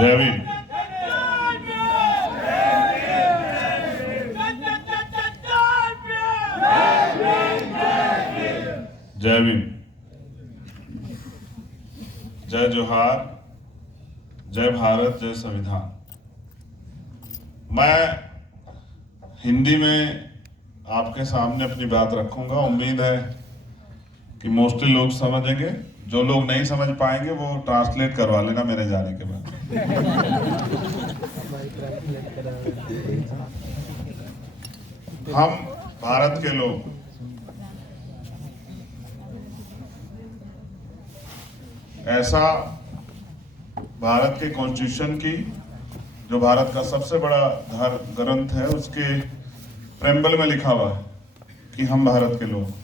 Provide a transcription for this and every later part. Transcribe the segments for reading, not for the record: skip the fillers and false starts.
जय भीम। जय भीम। जय जोहार, जय भारत, जय संविधान। मैं हिंदी में आपके सामने अपनी बात रखूंगा। उम्मीद है कि मोस्टली लोग समझेंगे। जो लोग नहीं समझ पाएंगे वो ट्रांसलेट करवा लेना मेरे जाने के बाद। हम भारत के लोग ऐसा भारत के कॉन्स्टिट्यूशन की, जो भारत का सबसे बड़ा ग्रंथ है, उसके प्रेम्बल में लिखा हुआ है कि हम भारत के लोग।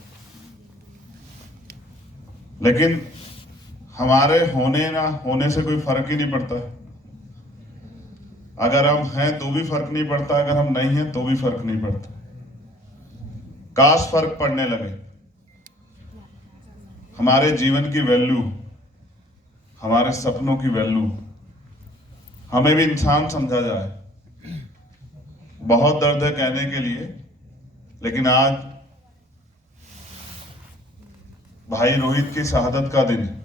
लेकिन हमारे होने ना होने से कोई फर्क ही नहीं पड़ता। अगर हम हैं तो भी फर्क नहीं पड़ता, अगर हम नहीं हैं तो भी फर्क नहीं पड़ता। काश फर्क पड़ने लगे। हमारे जीवन की वैल्यू, हमारे सपनों की वैल्यू, हमें भी इंसान समझा जाए। बहुत दर्द है कहने के लिए, लेकिन आज भाई रोहित की शहादत का दिन है।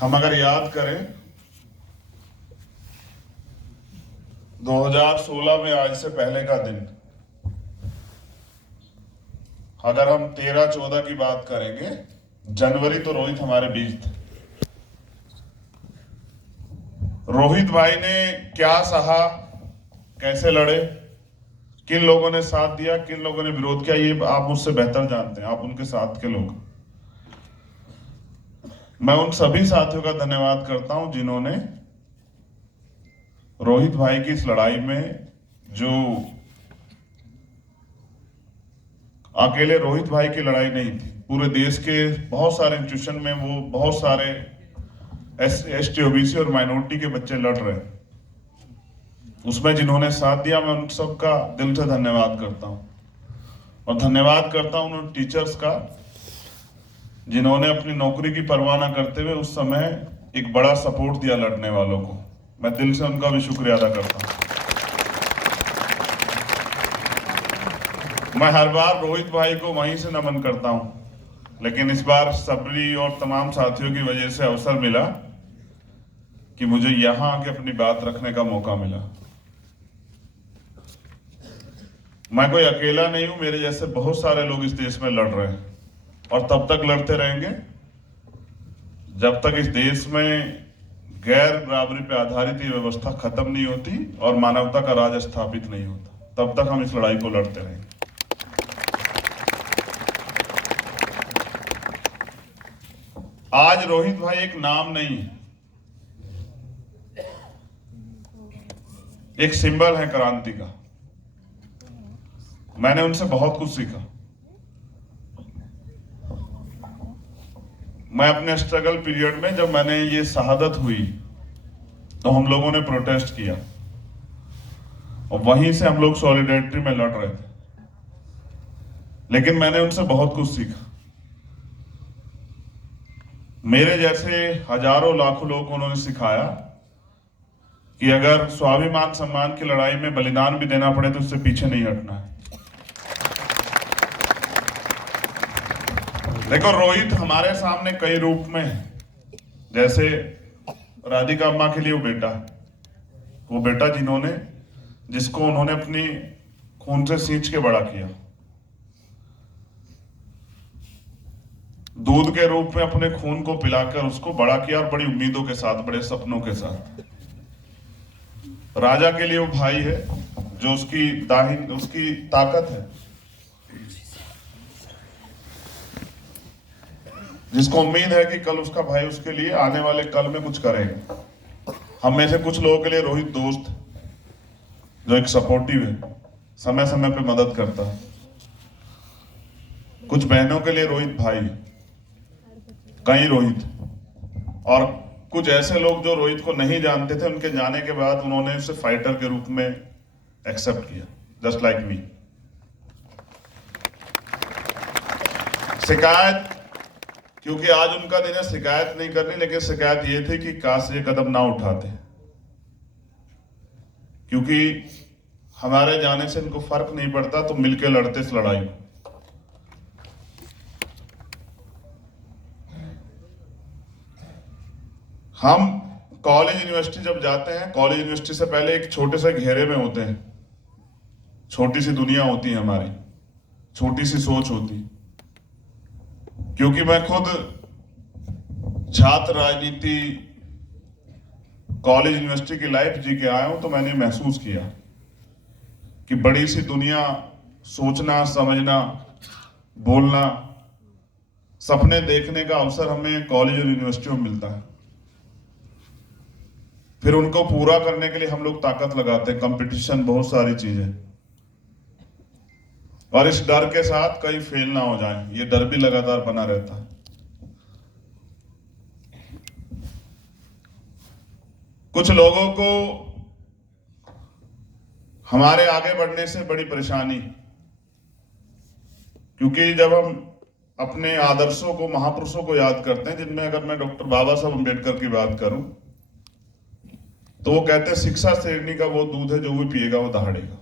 हम अगर याद करें 2016 में आज से पहले का दिन, अगर हम 13-14 की बात करेंगे, जनवरी, तो रोहित हमारे बीच थे। रोहित भाई ने क्या सहा, कैसे लड़े, किन लोगों ने साथ दिया, किन लोगों ने विरोध किया, ये आप मुझसे बेहतर जानते हैं, आप उनके साथ के लोग। मैं उन सभी साथियों का धन्यवाद करता हूं जिन्होंने रोहित भाई की इस लड़ाई में, जो अकेले रोहित भाई की लड़ाई नहीं थी, पूरे देश के बहुत सारे इंस्टीट्यूशन में वो बहुत सारे एसटी, ओबीसी और माइनॉरिटी के बच्चे लड़ रहे हैं, उसमें जिन्होंने साथ दिया, मैं उन सबका दिल से धन्यवाद करता हूं। और धन्यवाद करता हूं उन टीचर्स का जिन्होंने अपनी नौकरी की परवाह न करते हुए उस समय एक बड़ा सपोर्ट दिया लड़ने वालों को। मैं दिल से उनका भी शुक्रिया अदा करता हूं। मैं हर बार रोहित भाई को वहीं से नमन करता हूं, लेकिन इस बार सबरी और तमाम साथियों की वजह से अवसर मिला कि मुझे यहां आके अपनी बात रखने का मौका मिला। मैं कोई अकेला नहीं हूं, मेरे जैसे बहुत सारे लोग इस देश में लड़ रहे हैं और तब तक लड़ते रहेंगे जब तक इस देश में गैर बराबरी पर आधारित ये व्यवस्था खत्म नहीं होती और मानवता का राज स्थापित नहीं होता, तब तक हम इस लड़ाई को लड़ते रहेंगे। आज रोहित भाई एक नाम नहीं है, एक सिंबल है क्रांति का। मैंने उनसे बहुत कुछ सीखा। मैं अपने स्ट्रगल पीरियड में, जब मैंने ये शहादत हुई तो हम लोगों ने प्रोटेस्ट किया और वहीं से हम लोग सॉलिडेरिटी में लड़ रहे थे, लेकिन मैंने उनसे बहुत कुछ सीखा। मेरे जैसे हजारों लाखों लोगों को उन्होंने सिखाया कि अगर स्वाभिमान सम्मान की लड़ाई में बलिदान भी देना पड़े तो उससे पीछे नहीं हटना है। देखो, रोहित हमारे सामने कई रूप में है। जैसे राधिका अम्मा के लिए वो बेटा जिसको उन्होंने अपनी खून से सींच के बड़ा किया। दूध के रूप में अपने खून को पिलाकर उसको बड़ा किया और बड़ी उम्मीदों के साथ, बड़े सपनों के साथ। राजा के लिए वो भाई है जो उसकी ताकत है, जिसको उम्मीद है कि कल उसका भाई उसके लिए आने वाले कल में कुछ करेगा। हम में से कुछ लोगों के लिए रोहित दोस्त, जो एक सपोर्टिव है, समय समय पे मदद करता है। कुछ बहनों के लिए रोहित भाई, कई रोहित, और कुछ ऐसे लोग जो रोहित को नहीं जानते थे, उनके जाने के बाद उन्होंने उसे फाइटर के रूप में एक्सेप्ट किया, जस्ट लाइक मी। शिकायत क्योंकि आज उनका दिन है शिकायत नहीं करनी, लेकिन शिकायत ये थी कि काश ये कदम ना उठाते, क्योंकि हमारे जाने से इनको फर्क नहीं पड़ता, तो मिलके लड़ते इस लड़ाई को। हम कॉलेज यूनिवर्सिटी जब जाते हैं, कॉलेज यूनिवर्सिटी से पहले एक छोटे से घेरे में होते हैं, छोटी सी दुनिया होती है हमारी, छोटी सी सोच होती। क्योंकि मैं खुद छात्र राजनीति कॉलेज यूनिवर्सिटी की लाइफ जी के आया हूं, तो मैंने महसूस किया कि बड़ी सी दुनिया, सोचना, समझना, बोलना, सपने देखने का अवसर हमें कॉलेज और यूनिवर्सिटी में मिलता है। फिर उनको पूरा करने के लिए हम लोग ताकत लगाते हैं, कंपटीशन, बहुत सारी चीजें, और इस डर के साथ कहीं फेल ना हो जाए, ये डर भी लगातार बना रहता है। कुछ लोगों को हमारे आगे बढ़ने से बड़ी परेशानी, क्योंकि जब हम अपने आदर्शों को, महापुरुषों को याद करते हैं, जिनमें अगर मैं डॉक्टर बाबा साहब अम्बेडकर की बात करूं, तो वो कहते हैं शिक्षा शेरनी का वो दूध है, जो भी पिएगा वो दहाड़ेगा।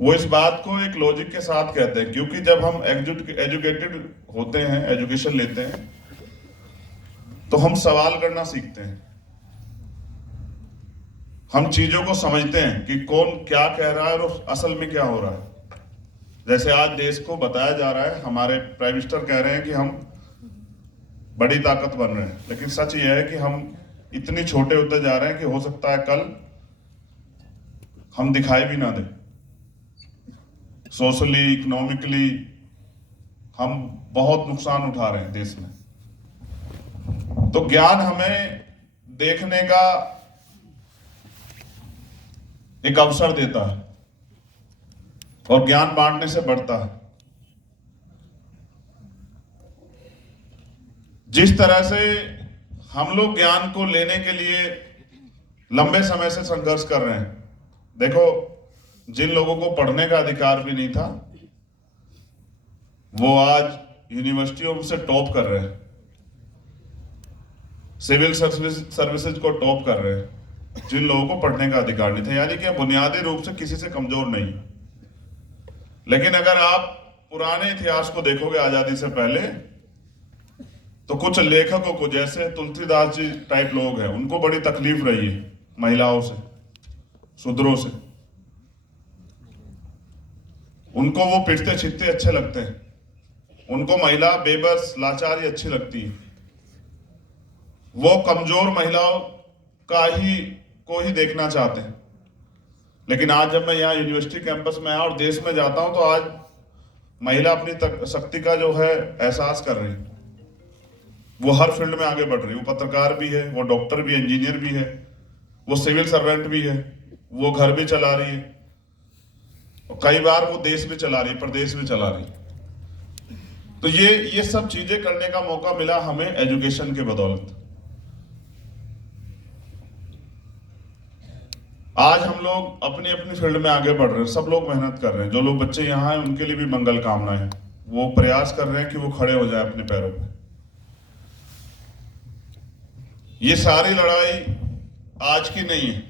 वो इस बात को एक लॉजिक के साथ कहते हैं, क्योंकि जब हम एजुकेटेड होते हैं, एजुकेशन लेते हैं, तो हम सवाल करना सीखते हैं, हम चीजों को समझते हैं कि कौन क्या कह रहा है और असल में क्या हो रहा है। जैसे आज देश को बताया जा रहा है, हमारे प्राइम मिनिस्टर कह रहे हैं कि हम बड़ी ताकत बन रहे हैं, लेकिन सच ये है कि हम इतने छोटे होते जा रहे हैं कि हो सकता है कल हम दिखाई भी ना दें। सोशली, इकोनॉमिकली हम बहुत नुकसान उठा रहे हैं देश में। तो ज्ञान हमें देखने का एक अवसर देता है और ज्ञान बांटने से बढ़ता है। जिस तरह से हम लोग ज्ञान को लेने के लिए लंबे समय से संघर्ष कर रहे हैं, देखो, जिन लोगों को पढ़ने का अधिकार भी नहीं था, वो आज यूनिवर्सिटियों से टॉप कर रहे हैं, सिविल सर्विसेज को टॉप कर रहे हैं, जिन लोगों को पढ़ने का अधिकार नहीं था। यानी कि बुनियादी रूप से किसी से कमजोर नहीं। लेकिन अगर आप पुराने इतिहास को देखोगे, आजादी से पहले, तो कुछ लेखकों को, जैसे तुलसीदास जी टाइप लोग हैं, उनको बड़ी तकलीफ रही है महिलाओं से, शूद्रों से। उनको वो पिटते छिटते अच्छे लगते हैं, उनको महिला बेबस, लाचारी अच्छी लगती है। वो कमजोर महिलाओं को ही देखना चाहते हैं। लेकिन आज जब मैं यहाँ यूनिवर्सिटी कैंपस में आया और देश में जाता हूं, तो आज महिला अपनी शक्ति का जो है एहसास कर रही है। वो हर फील्ड में आगे बढ़ रही है। वो पत्रकार भी है, वो डॉक्टर भी, इंजीनियर भी है, वो सिविल सर्वेंट भी है, वो घर भी चला रही है, और कई बार वो देश भी चला रही है, प्रदेश भी चला रही है। तो ये सब चीजें करने का मौका मिला हमें एजुकेशन के बदौलत। आज हम लोग अपनी अपनी फील्ड में आगे बढ़ रहे हैं, सब लोग मेहनत कर रहे हैं। जो लोग बच्चे यहाँ हैं, उनके लिए भी मंगल कामना है। वो प्रयास कर रहे हैं कि वो खड़े हो जाए अपने पैरों पे। ये सारी लड़ाई आज की नहीं है।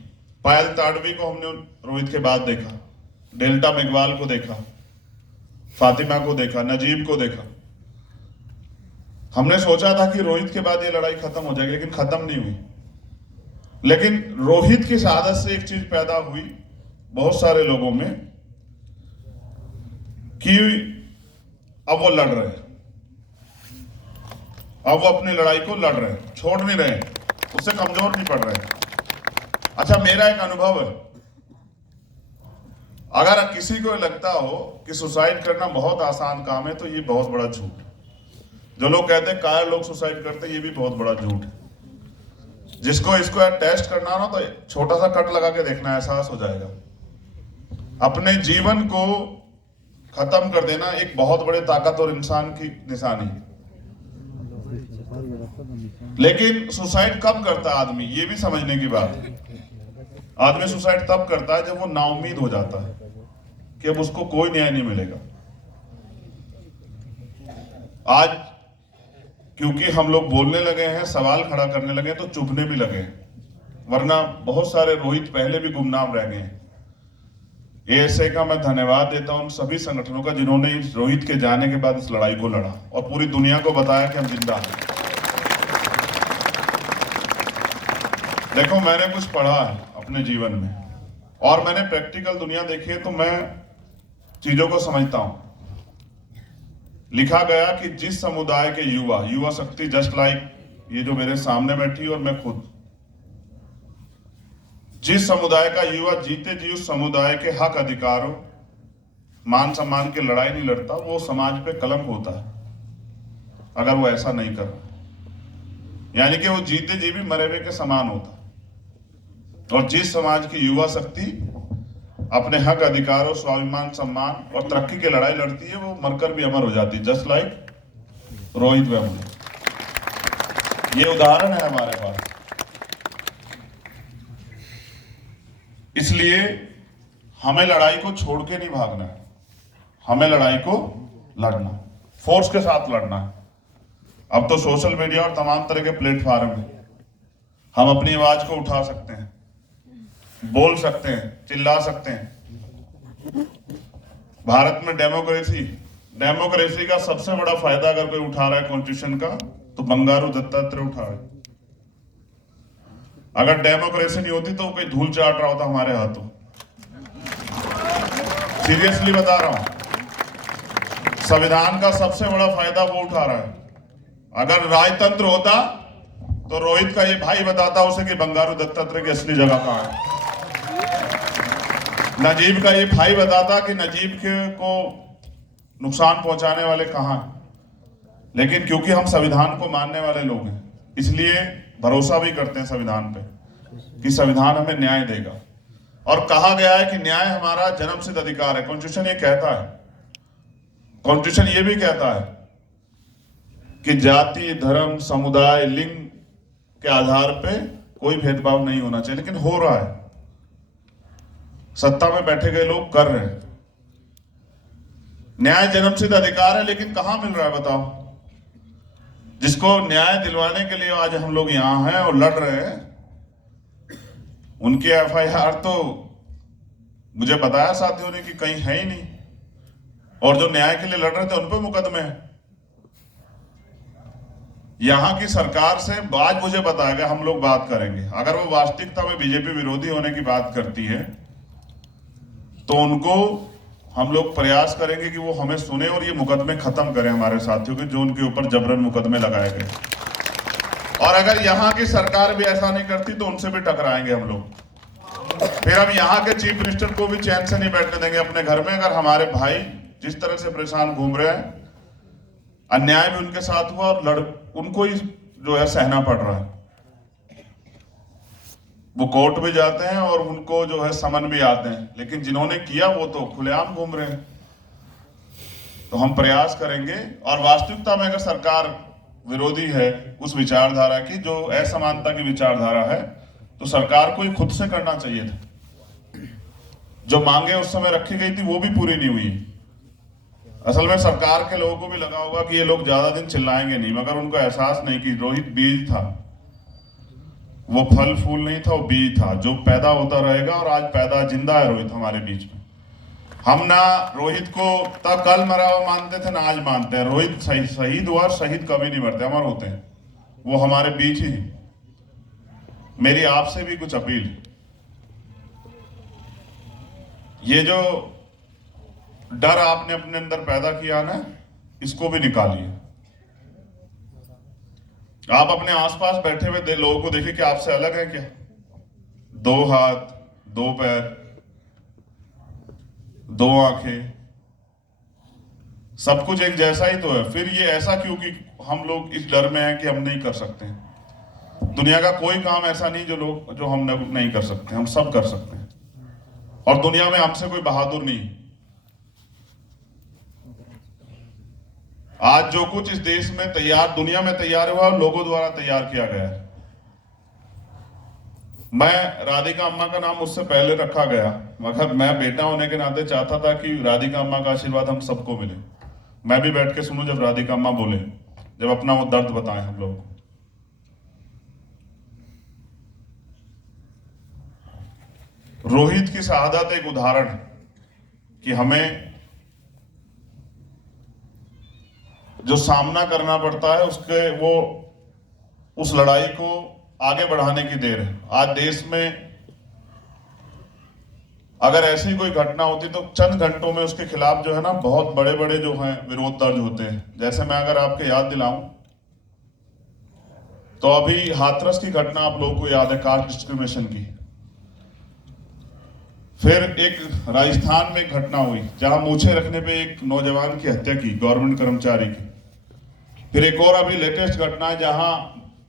पायल ताडवी को हमने रोहित के बाद देखा, डेल्टा मेघवाल को देखा, फातिमा को देखा, नजीब को देखा। हमने सोचा था कि रोहित के बाद ये लड़ाई खत्म हो जाएगी, लेकिन खत्म नहीं हुई। लेकिन रोहित की शहादत से एक चीज पैदा हुई बहुत सारे लोगों में, कि अब वो लड़ रहे हैं, अब वो अपनी लड़ाई को लड़ रहे हैं, छोड़ नहीं रहे, उससे कमजोर नहीं पड़ रहे। अच्छा, मेरा एक अनुभव है, अगर किसी को लगता हो कि सुसाइड करना बहुत आसान काम है, तो ये बहुत बड़ा झूठ। जो लोग कहते हैं कायर लोग सुसाइड करते हैं, ये भी बहुत बड़ा झूठ है। जिसको इसको टेस्ट करना हो ना, तो छोटा सा कट लगा के देखना, एहसास हो जाएगा। अपने जीवन को खत्म कर देना एक बहुत बड़ी ताकत और इंसान की निशानी है। लेकिन सुसाइड कब करता है आदमी, ये भी समझने की बात है। आदमी सुसाइड तब करता है जब वो नाउम्मीद हो जाता है कि अब उसको कोई न्याय नहीं मिलेगा। आज क्योंकि हम लोग बोलने लगे हैं, सवाल खड़ा करने लगे तो चुभने भी लगे, वरना बहुत सारे रोहित पहले भी गुमनाम रह गए हैं। एएसआई का मैं धन्यवाद देता हूं उन सभी संगठनों का जिन्होंने इस रोहित के जाने के बाद इस लड़ाई को लड़ा और पूरी दुनिया को बताया कि हम जिंदा हैं। देखो, मैंने कुछ पढ़ा है अपने जीवन में और मैंने प्रैक्टिकल दुनिया देखी है, तो मैं चीजों को समझता हूं। लिखा गया कि जिस समुदाय के युवा शक्ति, जस्ट लाइक ये जो मेरे सामने बैठी और मैं खुद, जिस समुदाय का युवा जीते जी उस समुदाय के हक, अधिकारों, मान सम्मान की लड़ाई नहीं लड़ता, वो समाज पे कलंक होता है अगर वो ऐसा नहीं कर रहा। यानी कि वो जीते जी भी मरे हुए के समान होता। और जिस समाज की युवा शक्ति अपने हक, अधिकारों, स्वाभिमान, सम्मान और तरक्की की लड़ाई लड़ती है, वो मरकर भी अमर हो जाती है, जस्ट लाइक रोहित वेमुला। ये उदाहरण है हमारे पास। इसलिए हमें लड़ाई को छोड़ के नहीं भागना है, हमें लड़ाई को लड़ना, फोर्स के साथ लड़ना है। अब तो सोशल मीडिया और तमाम तरह के प्लेटफॉर्म है, हम अपनी आवाज को उठा सकते हैं, बोल सकते हैं, चिल्ला सकते हैं। भारत में डेमोक्रेसी का सबसे बड़ा फायदा अगर कोई उठा रहा है कॉन्स्टिट्यूशन का, तो बंगारू दत्तात्रेय उठा रहे। अगर डेमोक्रेसी नहीं होती तो कोई धूल चाट रहा होता हमारे हाथों। सीरियसली बता रहा हूं, संविधान का सबसे बड़ा फायदा वो उठा रहा है। अगर राजतंत्र होता तो रोहित का ये भाई बताता उसे कि बंगारू दत्तात्रेय की असली जगह कहां है। नजीब का ये भाई बताता कि नजीब को नुकसान पहुंचाने वाले कहां हैं। लेकिन क्योंकि हम संविधान को मानने वाले लोग हैं, इसलिए भरोसा भी करते हैं संविधान पे कि संविधान हमें न्याय देगा। और कहा गया है कि न्याय हमारा जन्मसिद्ध अधिकार है। कॉन्स्टिट्यूशन ये कहता है, कॉन्स्टिट्यूशन ये भी कहता है कि जाति, धर्म, समुदाय, लिंग के आधार पे कोई भेदभाव नहीं होना चाहिए, लेकिन हो रहा है। सत्ता में बैठे गए लोग कर रहे हैं। न्याय जन्मसिद्ध अधिकार है, लेकिन कहां मिल रहा है बताओ? जिसको न्याय दिलवाने के लिए आज हम लोग यहां हैं और लड़ रहे हैं, उनकी एफआईआर तो मुझे बताया साथियों ने कि कहीं है ही नहीं, और जो न्याय के लिए लड़ रहे थे उन पर मुकदमे हैं। यहां की सरकार से आज मुझे बताया गया, हम लोग बात करेंगे, अगर वो वास्तविकता में बीजेपी विरोधी होने की बात करती है तो उनको हम लोग प्रयास करेंगे कि वो हमें सुने और ये मुकदमे खत्म करें हमारे साथियों के, जो उनके ऊपर जबरन मुकदमे लगाए गए। और अगर यहाँ की सरकार भी ऐसा नहीं करती तो उनसे भी टकराएंगे हम लोग। फिर हम यहाँ के चीफ मिनिस्टर को भी चैन से नहीं बैठने देंगे अपने घर में, अगर हमारे भाई जिस तरह से परेशान घूम रहे हैं, अन्याय भी उनके साथ हुआ और उनको ही जो है सहना पड़ रहा है। वो कोर्ट भी जाते हैं और उनको जो है समन भी आते हैं, लेकिन जिन्होंने किया वो तो खुलेआम घूम रहे हैं। तो हम प्रयास करेंगे, और वास्तविकता में अगर सरकार विरोधी है उस विचारधारा की, जो असमानता की विचारधारा है, तो सरकार को ही खुद से करना चाहिए था। जो मांगे उस समय रखी गई थी वो भी पूरी नहीं हुई। असल में सरकार के लोगों को भी लगा होगा कि ये लोग ज्यादा दिन चिल्लाएंगे नहीं, मगर उनको एहसास नहीं कि रोहित बीज था, वो फल फूल नहीं था, वो बीज था जो पैदा होता रहेगा। और आज पैदा जिंदा है रोहित हमारे बीच में। हम ना रोहित को तब कल मरा हुआ मानते थे, ना आज मानते हैं। रोहित शहीद हुआ, शहीद कभी नहीं मरते, अमर होते हैं, वो हमारे बीच ही। मेरी आपसे भी कुछ अपील, ये जो डर आपने अपने अंदर पैदा किया ना, इसको भी निकालिए। आप अपने आसपास बैठे हुए लोगों को देखिए कि आपसे अलग है क्या? 2 हाथ, 2 पैर, 2 आंखें, सब कुछ एक जैसा ही तो है। फिर ये ऐसा क्यों कि हम लोग इस डर में हैं कि हम नहीं कर सकते हैं? दुनिया का कोई काम ऐसा नहीं जो हम नहीं कर सकते, हम सब कर सकते हैं। और दुनिया में हमसे कोई बहादुर नहीं। आज जो कुछ इस देश में दुनिया में तैयार हुआ, लोगों द्वारा तैयार किया गया है। मैं राधिका अम्मा का नाम मुझसे पहले रखा गया, मगर मैं बेटा होने के नाते चाहता था कि राधिका अम्मा का आशीर्वाद हम सबको मिले। मैं भी बैठ के सुनूं जब राधिका अम्मा बोले, जब अपना वो दर्द बताएं हम लोग को। रोहित की शहादत एक उदाहरण है कि हमें जो सामना करना पड़ता है उसके वो उस लड़ाई को आगे बढ़ाने की देर है। आज देश में अगर ऐसी कोई घटना होती तो चंद घंटों में उसके खिलाफ जो है ना बहुत बड़े बड़े जो हैं विरोध दर्ज होते हैं। जैसे मैं अगर आपके याद दिलाऊं तो अभी हाथरस की घटना आप लोगों को याद है, कास्ट डिस्क्रिमिनेशन की। फिर एक राजस्थान में एक घटना हुई जहां मूछें रखने पे एक नौजवान की हत्या की, गवर्नमेंट कर्मचारी की। फिर एक और अभी लेटेस्ट घटना है जहां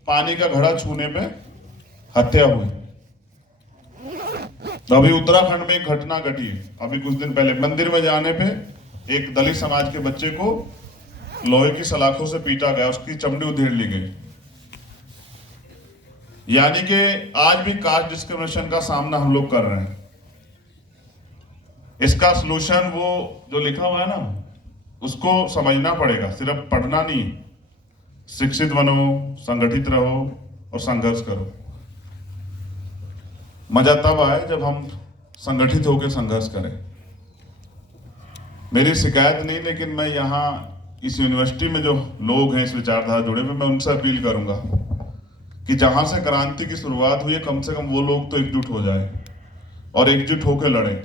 पानी का घड़ा छूने पे हत्या हुई। तो अभी उत्तराखंड में एक घटना घटी है अभी कुछ दिन पहले, मंदिर में जाने पे एक दलित समाज के बच्चे को लोहे की सलाखों से पीटा गया, उसकी चमड़ी उधेड़ ली गई। यानी कि आज भी कास्ट डिस्क्रिमिनेशन का सामना हम लोग कर रहे हैं। इसका सलूशन वो जो लिखा हुआ है ना उसको समझना पड़ेगा, सिर्फ पढ़ना नहीं। शिक्षित बनो, संगठित रहो और संघर्ष करो। मजा तब आए जब हम संगठित होकर संघर्ष करें। मेरी शिकायत नहीं, लेकिन मैं यहाँ इस यूनिवर्सिटी में जो लोग हैं इस विचारधारा जुड़े हुए, मैं उनसे अपील करूंगा कि जहां से क्रांति की शुरुआत हुई है कम से कम वो लोग तो एकजुट हो जाए और एकजुट होकर लड़े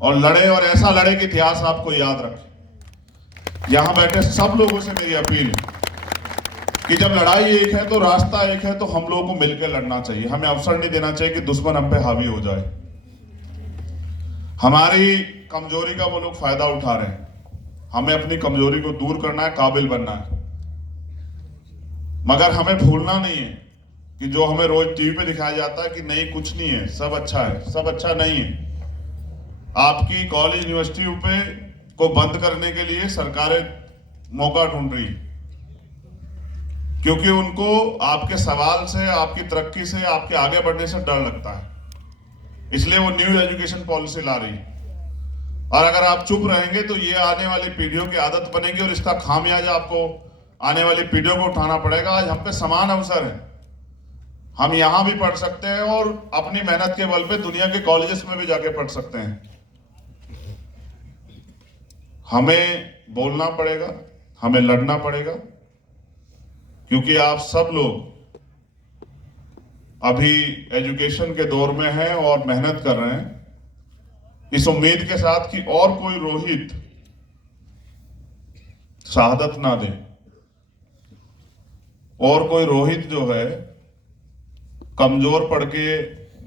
और ऐसा लड़े कि इतिहास आपको याद रखे। यहां बैठे सब लोगों से मेरी अपील है कि जब लड़ाई एक है तो रास्ता एक है, तो हम लोगों को मिलकर लड़ना चाहिए। हमें अवसर नहीं देना चाहिए कि दुश्मन हम पे हावी हो जाए। हमारी कमजोरी का वो लोग फायदा उठा रहे हैं। हमें अपनी कमजोरी को दूर करना है, काबिल बनना है। मगर हमें भूलना नहीं है कि जो हमें रोज टीवी पे दिखाया जाता है कि नहीं कुछ नहीं है, सब अच्छा है, सब अच्छा नहीं है। आपकी कॉलेज यूनिवर्सिटी पे को बंद करने के लिए सरकारें मौका ढूंढ रही है, क्योंकि उनको आपके सवाल से, आपकी तरक्की से, आपके आगे बढ़ने से डर लगता है। इसलिए वो न्यू एजुकेशन पॉलिसी ला रही है। और अगर आप चुप रहेंगे तो ये आने वाली पीढ़ियों की आदत बनेगी और इसका खामियाजा आपको आने वाली पीढ़ियों को उठाना पड़ेगा। आज हम पे समान अवसर है, हम यहां भी पढ़ सकते हैं और अपनी मेहनत के बल पे दुनिया के कॉलेजेस में भी जाके पढ़ सकते हैं। हमें बोलना पड़ेगा, हमें लड़ना पड़ेगा, क्योंकि आप सब लोग अभी एजुकेशन के दौर में हैं और मेहनत कर रहे हैं, इस उम्मीद के साथ कि और कोई रोहित शहादत ना दे, और कोई रोहित जो है कमजोर पड़ के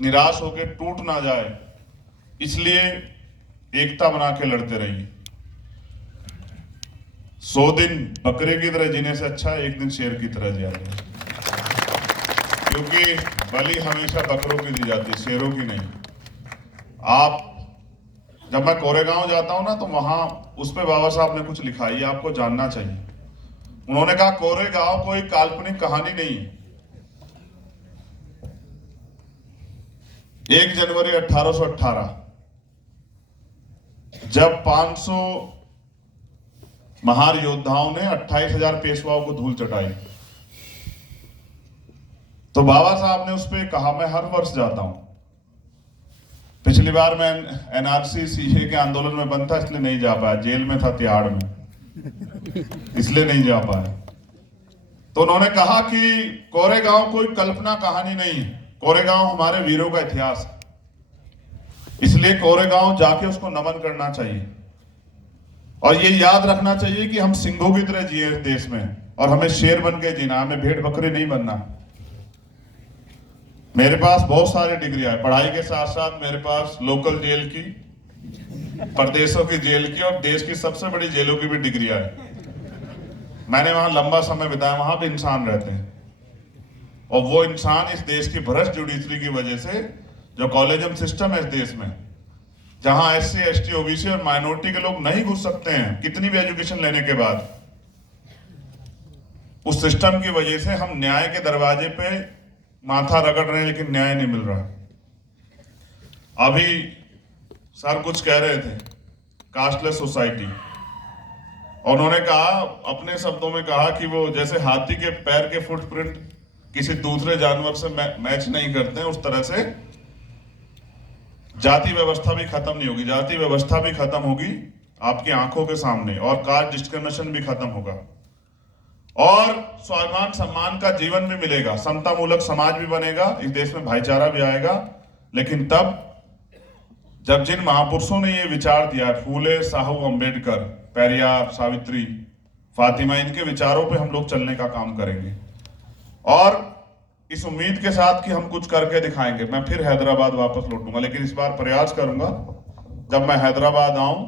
निराश होके टूट ना जाए। इसलिए एकता बना के लड़ते रहिए। 100 दिन बकरे की तरह जीने से अच्छा है एक दिन शेर की तरह जिया जाए, क्योंकि बलि हमेशा बकरों की दी जाती है, शेरों की नहीं। आप जब मैं कोरेगांव जाता हूं ना तो वहां उस पे बाबा साहब ने कुछ लिखा है, आपको जानना चाहिए। उन्होंने कहा कोरेगांव कोई काल्पनिक कहानी नहीं है। 1 जनवरी 1818 जब 500 महार योद्धाओं ने 28,000 पेशवाओं को धूल चटाई, तो बाबा साहब ने उस पर कहा, मैं हर वर्ष जाता हूं। पिछली बार मैं एनआरसी सीए के आंदोलन में बंद था इसलिए नहीं जा पाया, जेल में था तिहाड़ में, इसलिए नहीं जा पाया। तो उन्होंने कहा कि कोरेगांव कोई कल्पना कहानी नहीं है, कोरेगांव हमारे वीरों का इतिहास है। इसलिए कोरेगांव जाके उसको नमन करना चाहिए और ये याद रखना चाहिए कि हम सिंहों की तरह जिए इस देश में और हमें शेर बन के जीना, हमें भेड़ बकरी नहीं बनना। मेरे पास बहुत सारी डिग्रियां है, पढ़ाई के साथ साथ मेरे पास लोकल जेल की, प्रदेशों की जेल की और देश की सबसे बड़ी जेलों की भी डिग्रियां है। मैंने वहां लंबा समय बिताया, वहां भी इंसान रहते हैं और वो इंसान इस देश की भ्रष्ट जुडिशरी की वजह से, जो कॉलेजियम सिस्टम है इस देश में, जहां एससी, एसटी, ओबीसी और माइनॉरिटी के लोग नहीं घुस सकते हैं कितनी भी एजुकेशन लेने के बाद, उस सिस्टम की वजह से हम न्याय के दरवाजे पे माथा रगड़ रहे हैं लेकिन न्याय नहीं मिल रहा। अभी सर कुछ कह रहे थे कास्टलेस सोसाइटी, और उन्होंने कहा, अपने शब्दों में कहा कि वो जैसे हाथी के पैर के फुटप्रिंट किसी दूसरे जानवर से मैच नहीं करते हैं, उस तरह से जाति व्यवस्था भी खत्म नहीं होगी। जाति व्यवस्था भी खत्म होगी आपकी आंखों के सामने, और कास्ट डिस्क्रिमिनेशन भी खत्म होगा, और स्वाभिमान सम्मान का जीवन भी मिलेगा, समता मूलक समाज भी बनेगा, इस देश में भाईचारा भी आएगा। लेकिन तब जब जिन महापुरुषों ने ये विचार दिया, फूले, साहू, अंबेडकर, पेरियार, सावित्री, फातिमा, इनके विचारों पे हम लोग चलने का काम करेंगे, और इस उम्मीद के साथ कि हम कुछ करके दिखाएंगे। मैं फिर हैदराबाद वापस लौटूंगा, लेकिन इस बार प्रयास करूंगा जब मैं हैदराबाद आऊं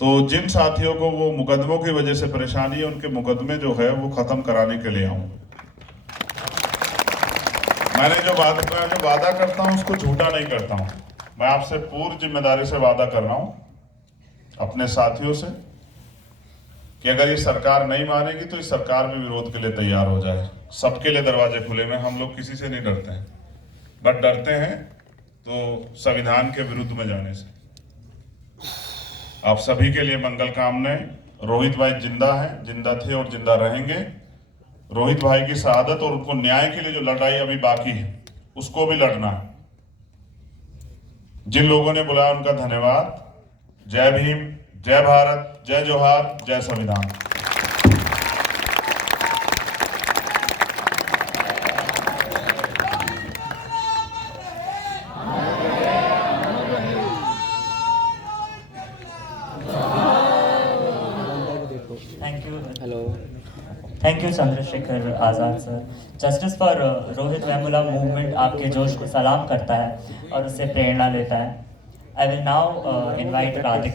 तो जिन साथियों को वो मुकदमों की वजह से परेशानी है, उनके मुकदमे जो है वो खत्म कराने के लिए आऊं। मैं जो वादा करता हूं उसको झूठा नहीं करता हूं। मैं आपसे पूर्ण जिम्मेदारी से वादा कर रहा हूं अपने साथियों से कि अगर ये सरकार नहीं मानेगी तो इस सरकार में विरोध के लिए तैयार हो जाए। सबके लिए दरवाजे खुले में, हम लोग किसी से नहीं डरते हैं, बट डरते हैं तो संविधान के विरुद्ध में जाने से। आप सभी के लिए मंगल कामनाएं। रोहित भाई जिंदा हैं, जिंदा थे और जिंदा रहेंगे। रोहित भाई की शहादत और उनको न्याय के लिए जो लड़ाई अभी बाकी है उसको भी लड़ना है। जिन लोगों ने बुलाया उनका धन्यवाद। जय भीम, जय भारत, जय जोहार, जय संविधान। Thank you Chandrashekhar Azad sir. Justice for Rohit Vemula movement आपके जोश को सलाम करता है और उससे प्रेरणा लेता है। I will now invite Radhika.